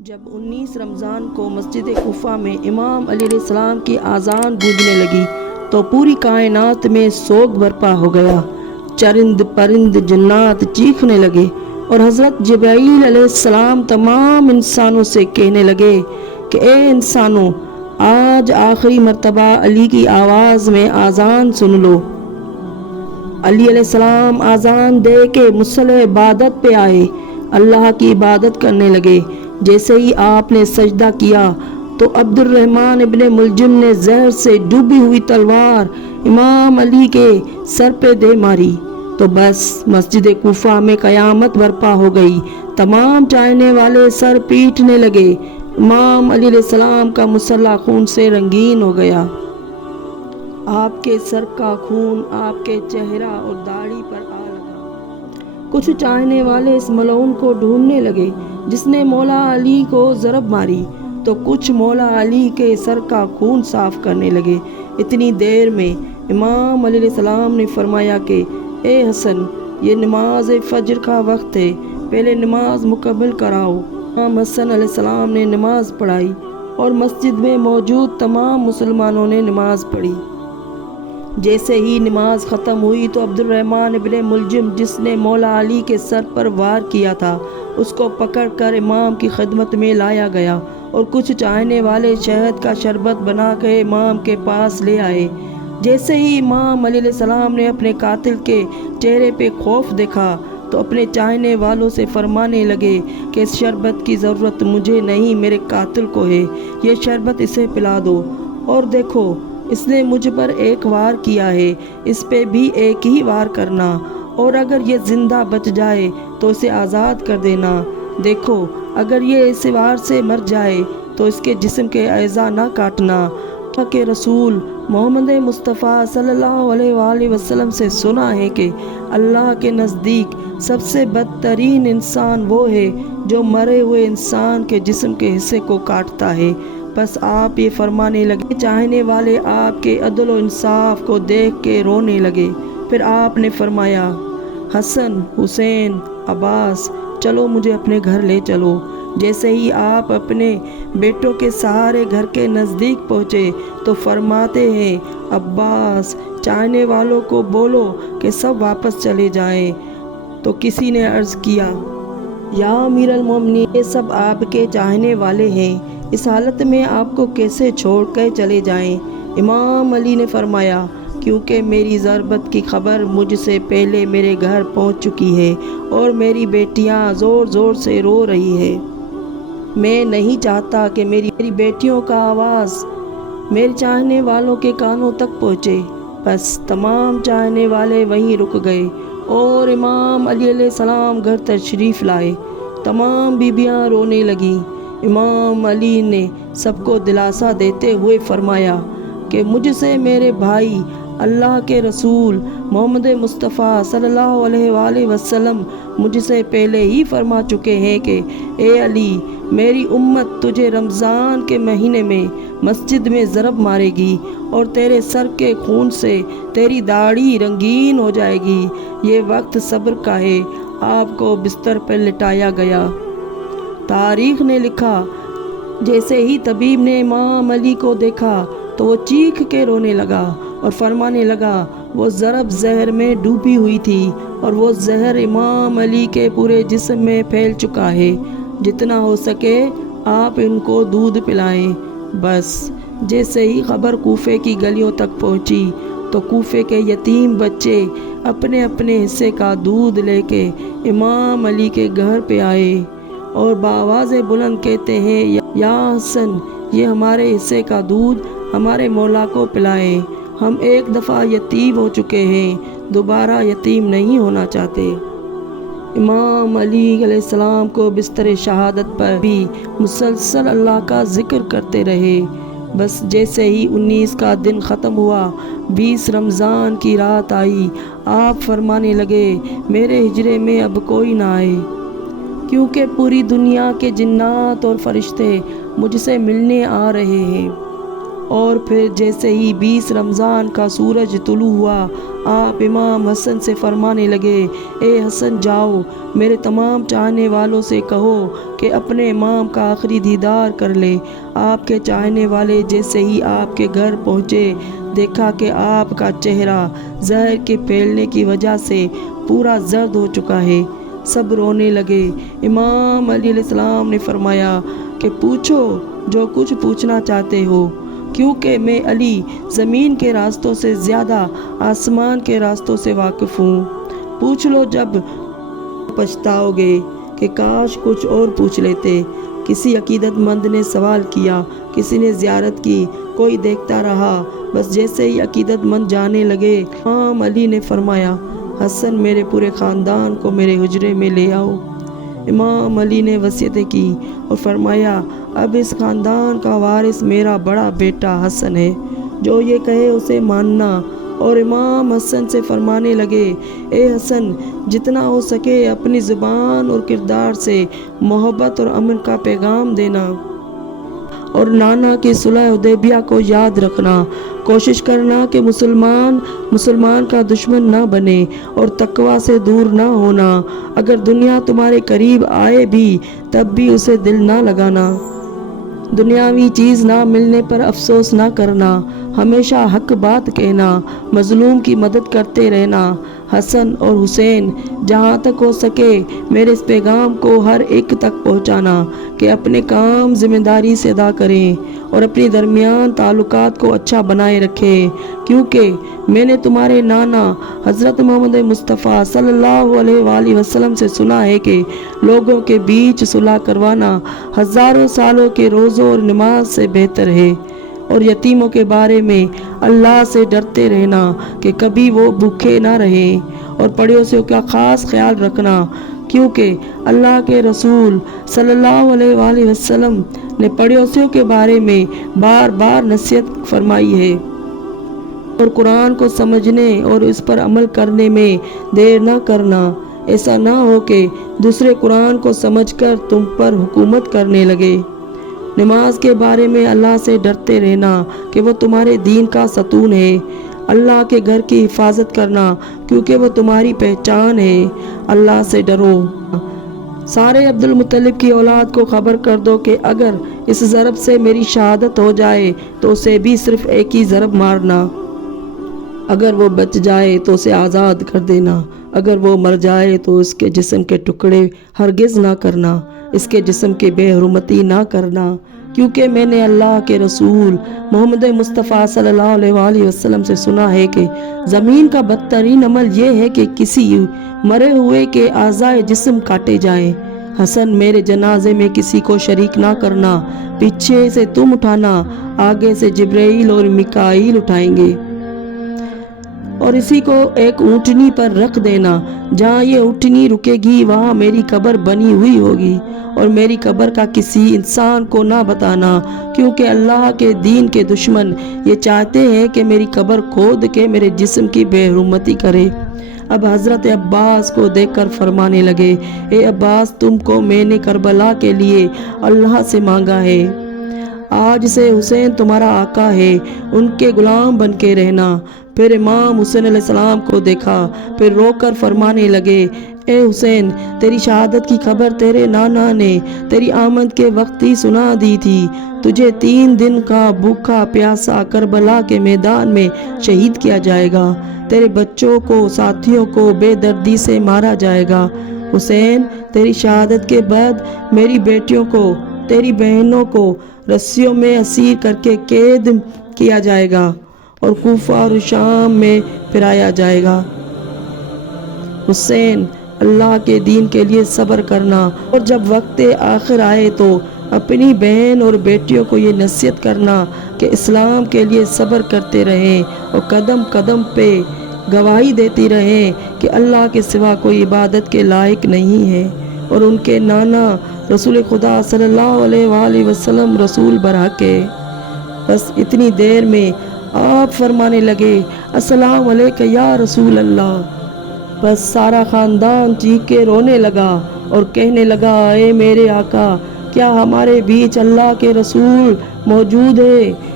جب 19 رمضان کو مسجد کوفہ میں امام علیہ السلام کی اذان گونجنے لگی تو پوری کائنات میں سوگ برپا ہو گیا۔ چرند پرند جنات چیخنے لگے اور حضرت جبرائیل علیہ السلام تمام انسانوں سے کہنے لگے کہ اے انسانوں، آج آخری مرتبہ علی کی آواز میں اذان سن لو۔ علی علیہ السلام اذان دے کے مصلی عبادت پہ آئے، اللہ کی عبادت کرنے لگے۔ جیسے ہی آپ نے سجدہ کیا تو عبد الرحمن ابن ملجم نے زہر سے ڈوبی ہوئی تلوار امام علی کے سر پہ دے ماری تو بس مسجد کوفہ میں قیامت برپا ہو گئی۔ تمام چاہنے والے سر پیٹنے لگے۔ امام علی علیہ السلام کا مصلی خون سے رنگین ہو گیا۔ آپ کے سر کا خون آپ کے چہرہ اور داڑھی پر آ لگا۔ کچھ چاہنے والے اس ملعون کو ڈھونڈنے لگے جس نے مولا علی کو ضرب ماری تو کچھ مولا علی کے سر کا خون صاف کرنے لگے۔ اتنی دیر میں امام علی علیہ السلام نے فرمایا کہ اے حسن، یہ نماز فجر کا وقت ہے، پہلے نماز مکمل کراؤ۔ امام حسن علیہ السلام نے نماز پڑھائی اور مسجد میں موجود تمام مسلمانوں نے نماز پڑھی۔ جیسے ہی نماز ختم ہوئی تو عبد الرحمن ابن ملجم جس نے مولا علی کے سر پر وار کیا تھا اس کو پکڑ کر امام کی خدمت میں لایا گیا اور کچھ چاہنے والے شہد کا شربت بنا کے امام کے پاس لے آئے۔ جیسے ہی امام علی علیہ السلام نے اپنے قاتل کے چہرے پہ خوف دیکھا تو اپنے چاہنے والوں سے فرمانے لگے کہ اس شربت کی ضرورت مجھے نہیں، میرے قاتل کو ہے، یہ شربت اسے پلا دو۔ اور دیکھو، اس نے مجھ پر ایک وار کیا ہے، اس پہ بھی ایک ہی وار کرنا، اور اگر یہ زندہ بچ جائے تو اسے آزاد کر دینا۔ دیکھو، اگر یہ اس وار سے مر جائے تو اس کے جسم کے اعضاء نہ کاٹنا۔ اللہ کے رسول محمد مصطفیٰ صلی اللہ علیہ وآلہ وسلم سے سنا ہے کہ اللہ کے نزدیک سب سے بدترین انسان وہ ہے جو مرے ہوئے انسان کے جسم کے حصے کو کاٹتا ہے۔ بس آپ یہ فرمانے لگے، چاہنے والے آپ کے عدل و انصاف کو دیکھ کے رونے لگے۔ پھر آپ نے فرمایا، حسن، حسین، عباس، چلو مجھے اپنے گھر لے چلو۔ جیسے ہی آپ اپنے بیٹوں کے سہارے گھر کے نزدیک پہنچے تو فرماتے ہیں، عباس، چاہنے والوں کو بولو کہ سب واپس چلے جائیں۔ تو کسی نے عرض کیا، یا امیر المومنین، یہ سب آپ کے چاہنے والے ہیں، اس حالت میں آپ کو کیسے چھوڑ کر چلے جائیں؟ امام علی نے فرمایا، کیونکہ میری ضربت کی خبر مجھ سے پہلے میرے گھر پہنچ چکی ہے اور میری بیٹیاں زور زور سے رو رہی ہے۔ میں نہیں چاہتا کہ میری بیٹیوں کا آواز میرے چاہنے والوں کے کانوں تک پہنچے۔ بس تمام چاہنے والے وہیں رک گئے اور امام علی علیہ السلام گھر تشریف لائے۔ تمام بیبیاں رونے لگیں۔ امام علی نے سب کو دلاسا دیتے ہوئے فرمایا کہ مجھ سے میرے بھائی اللہ کے رسول محمد مصطفیٰ صلی اللہ علیہ وآلہ وسلم مجھ سے پہلے ہی فرما چکے ہیں کہ اے علی، میری امت تجھے رمضان کے مہینے میں مسجد میں ضرب مارے گی اور تیرے سر کے خون سے تیری داڑھی رنگین ہو جائے گی۔ یہ وقت صبر کا ہے۔ آپ کو بستر پر لٹایا گیا۔ تاریخ نے لکھا، جیسے ہی طبیب نے امام علی کو دیکھا تو وہ چیخ کے رونے لگا اور فرمانے لگا، وہ ضرب زہر میں ڈوبی ہوئی تھی اور وہ زہر امام علی کے پورے جسم میں پھیل چکا ہے، جتنا ہو سکے آپ ان کو دودھ پلائیں۔ بس جیسے ہی خبر کوفے کی گلیوں تک پہنچی تو کوفے کے یتیم بچے اپنے اپنے حصے کا دودھ لے کے امام علی کے گھر پہ آئے اور بآواز بلند کہتے ہیں، یا حسن، یہ ہمارے حصے کا دودھ ہمارے مولا کو پلائیں، ہم ایک دفعہ یتیم ہو چکے ہیں، دوبارہ یتیم نہیں ہونا چاہتے۔ امام علی علیہ السلام کو بستر شہادت پر بھی مسلسل اللہ کا ذکر کرتے رہے۔ بس جیسے ہی 19 کا دن ختم ہوا، 20 رمضان کی رات آئی، آپ فرمانے لگے، میرے ہجرے میں اب کوئی نہ آئے، کیونکہ پوری دنیا کے جنات اور فرشتے مجھ سے ملنے آ رہے ہیں۔ اور پھر جیسے ہی 20 رمضان کا سورج طلوع ہوا، آپ امام حسن سے فرمانے لگے، اے حسن جاؤ، میرے تمام چاہنے والوں سے کہو کہ اپنے امام کا آخری دیدار کر لے۔ آپ کے چاہنے والے جیسے ہی آپ کے گھر پہنچے، دیکھا کہ آپ کا چہرہ زہر کے پھیلنے کی وجہ سے پورا زرد ہو چکا ہے۔ سب رونے لگے۔ امام علی علیہ السلام نے فرمایا کہ پوچھو جو کچھ پوچھنا چاہتے ہو، کیونکہ میں علی زمین کے راستوں سے زیادہ آسمان کے راستوں سے واقف ہوں۔ پوچھ لو، جب پچھتاؤ گے کہ کاش کچھ اور پوچھ لیتے۔ کسی عقیدت مند نے سوال کیا، کسی نے زیارت کی، کوئی دیکھتا رہا۔ بس جیسے ہی عقیدت مند جانے لگے، امام علی نے فرمایا، حسن میرے پورے خاندان کو میرے حجرے میں لے آؤ۔ امام علی نے وصیتیں کی اور فرمایا، اب اس خاندان کا وارث میرا بڑا بیٹا حسن ہے، جو یہ کہے اسے ماننا۔ اور امام حسن سے فرمانے لگے، اے حسن، جتنا ہو سکے اپنی زبان اور کردار سے محبت اور امن کا پیغام دینا، اور نانا کی صلح حدیبیہ کو یاد رکھنا۔ کوشش کرنا کہ مسلمان کا دشمن نہ بنے اور تقوی سے دور نہ ہونا۔ اگر دنیا تمہارے قریب آئے بھی تب بھی اسے دل نہ لگانا۔ دنیاوی چیز نہ ملنے پر افسوس نہ کرنا، ہمیشہ حق بات کہنا، مظلوم کی مدد کرتے رہنا۔ حسن اور حسین، جہاں تک ہو سکے میرے اس پیغام کو ہر ایک تک پہنچانا کہ اپنے کام ذمہ داری سے ادا کریں اور اپنی درمیان تعلقات کو اچھا بنائے رکھیں، کیونکہ میں نے تمہارے نانا حضرت محمد مصطفیٰ صلی اللہ علیہ وآلہ وسلم سے سنا ہے کہ لوگوں کے بیچ صلح کروانا ہزاروں سالوں کے روزوں اور نماز سے بہتر ہے، اور یتیموں کے بارے میں اللہ سے ڈرتے رہنا کہ کبھی وہ بھوکے نہ رہیں، اور پڑوسیوں کا خاص خیال رکھنا، کیونکہ اللہ کے رسول صلی اللہ علیہ وآلہ وسلم نے پڑوسیوں کے بارے میں بار بار نصیحت فرمائی ہے۔ اور قرآن کو سمجھنے اور اس پر عمل کرنے میں دیر نہ کرنا، ایسا نہ ہو کہ دوسرے قرآن کو سمجھ کر تم پر حکومت کرنے لگے۔ نماز کے بارے میں اللہ سے ڈرتے رہنا کہ وہ تمہارے دین کا ستون ہے۔ اللہ کے گھر کی حفاظت کرنا، کیونکہ وہ تمہاری پہچان ہے۔ اللہ سے ڈرو۔ سارے عبد المطلب کی اولاد کو خبر کر دو کہ اگر اس ضرب سے میری شہادت ہو جائے تو اسے بھی صرف ایک ہی ضرب مارنا، اگر وہ بچ جائے تو اسے آزاد کر دینا، اگر وہ مر جائے تو اس کے جسم کے ٹکڑے ہرگز نہ کرنا، اس کے جسم کی بے حرمتی نہ کرنا، کیونکہ میں نے اللہ کے رسول محمد مصطفیٰ صلی اللہ علیہ وآلہ وسلم سے سنا ہے کہ زمین کا بدترین عمل یہ ہے کہ کسی مرے ہوئے کے اعضائے جسم کاٹے جائیں۔ حسن، میرے جنازے میں کسی کو شریک نہ کرنا، پیچھے سے تم اٹھانا، آگے سے جبرائیل اور میکائیل اٹھائیں گے، اور اسی کو ایک اونٹنی پر رکھ دینا۔ جہاں یہ اونٹنی رکے گی وہاں میری قبر بنی ہوئی ہوگی، اور میری قبر کا کسی انسان کو نہ بتانا، کیونکہ اللہ کے دین کے دشمن یہ چاہتے ہیں کہ میری قبر کھود کے میرے جسم کی بے حرمتی کرے۔ اب حضرت عباس کو دیکھ کر فرمانے لگے، اے عباس، تم کو میں نے کربلا کے لیے اللہ سے مانگا ہے، آج سے حسین تمہارا آقا ہے، ان کے غلام بن کے رہنا۔ پھر امام حسین علیہ السلام کو دیکھا، پھر رو کر فرمانے لگے، اے حسین، تیری شہادت کی خبر تیرے نانا نے تیری آمد کے وقت ہی سنا دی تھی۔ تجھے 3 دن کا بھوکا پیاسا کربلا کے میدان میں شہید کیا جائے گا، تیرے بچوں کو، ساتھیوں کو بے دردی سے مارا جائے گا۔ حسین، تیری شہادت کے بعد میری بیٹیوں کو، تیری بہنوں کو رسیوں میں اسیر کر کے قید کیا جائے گا اور کوفہ اور شام میں پھرایا جائے گا۔ حسین، اللہ کے دین کے لیے صبر کرنا، اور جب وقت آخر آئے تو اپنی بہن اور بیٹیوں کو یہ نصیحت کرنا کہ اسلام کے لیے صبر کرتے رہیں اور قدم قدم پہ گواہی دیتی رہیں کہ اللہ کے سوا کوئی عبادت کے لائق نہیں ہے، اور ان کے نانا رسول خدا صلی اللہ علیہ وآلہ وسلم رسول برحق ہے۔ بس اتنی دیر میں آپ فرمانے لگے، السلام علیکہ یا رسول اللہ۔ بس سارا خاندان چیخ کے رونے لگا اور کہنے لگا، اے میرے آقا، کیا ہمارے بیچ اللہ کے رسول موجود ہے؟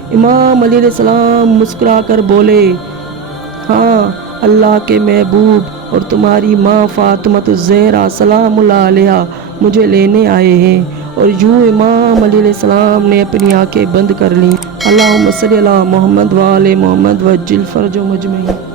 امام علیہ السلام مسکرا کر بولے، ہاں، اللہ کے محبوب اور تمہاری ماں فاطمۃ الزہرا سلام اللہ علیہا مجھے لینے آئے ہیں۔ اور یوں امام علیہ السلام نے اپنی آنکھیں بند کر لیں۔ اللہم صلی علی محمد و آل محمد وعجل فرجہم اجمعین۔